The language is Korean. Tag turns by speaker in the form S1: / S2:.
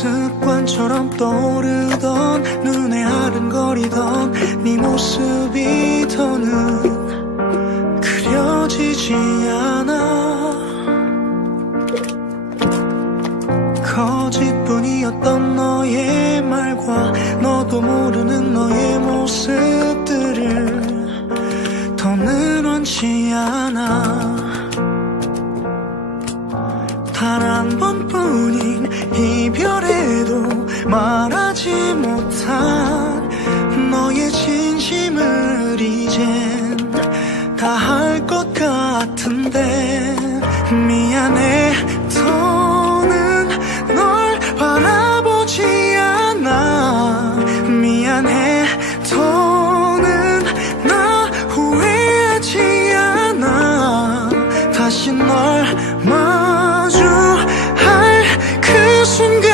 S1: 습관처럼 떠오르던 눈에 아른거리던 네 모습이 더는 그려지지 않아. 거짓뿐이었던 너의 말과 너도 모르는 너의 모습들을 더는 원치 않아 단 한 번뿐인 이별에도 말하지 못한 너의 진심을 이젠 다 할 것 같은데. 미안해. 더는 널 바라보지 않아. 미안해. 더는 나 후회하지 않아. 다시 널마 ocean